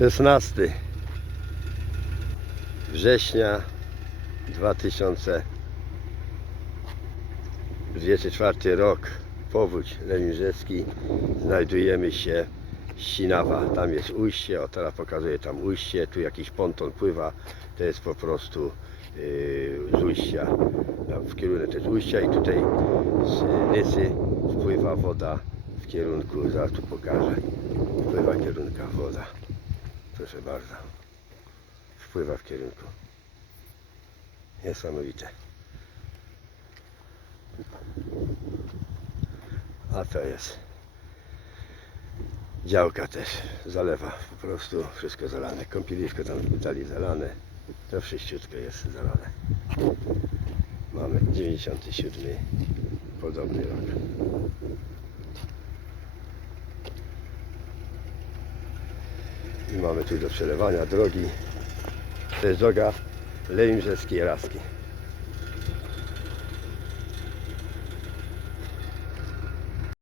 16 września 2024 rok. Powódź Leniński. Znajdujemy się Sinawa. Tam jest ujście. O teraz pokazuję tam ujście. Tu jakiś ponton pływa. To jest po prostu yy, z ujścia. W kierunku jest ujścia i tutaj z Nysy wpływa woda w kierunku, zaraz tu pokażę. Wpływa kierunka woda. Proszę bardzo. Wpływa w kierunku. Niesamowite. A to jest działka też zalewa po prostu wszystko zalane. Kąpielisko tam Italii zalane. To wszystko jest zalane. Mamy 97 podobny rok. Mamy tu do przelewania drogi. To jest droga Lejmrzewskiej Raski.